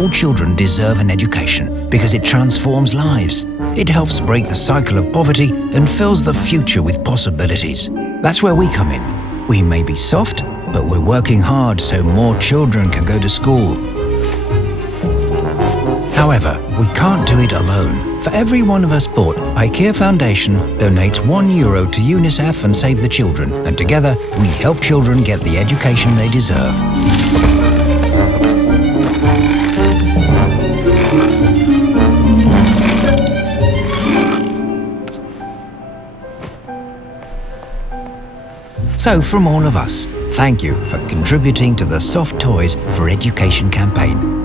All children deserve an education because it transforms lives. It helps break the cycle of poverty and fills the future with possibilities. That's where we come in. We may be soft, but we're working hard so more children can go to school. However, we can't do it alone. For every one of us bought, Ikea Foundation donates €1 to UNICEF and Save the Children, and together we help children get the education they deserve. So from all of us, thank you for contributing to the Soft Toys for Education campaign.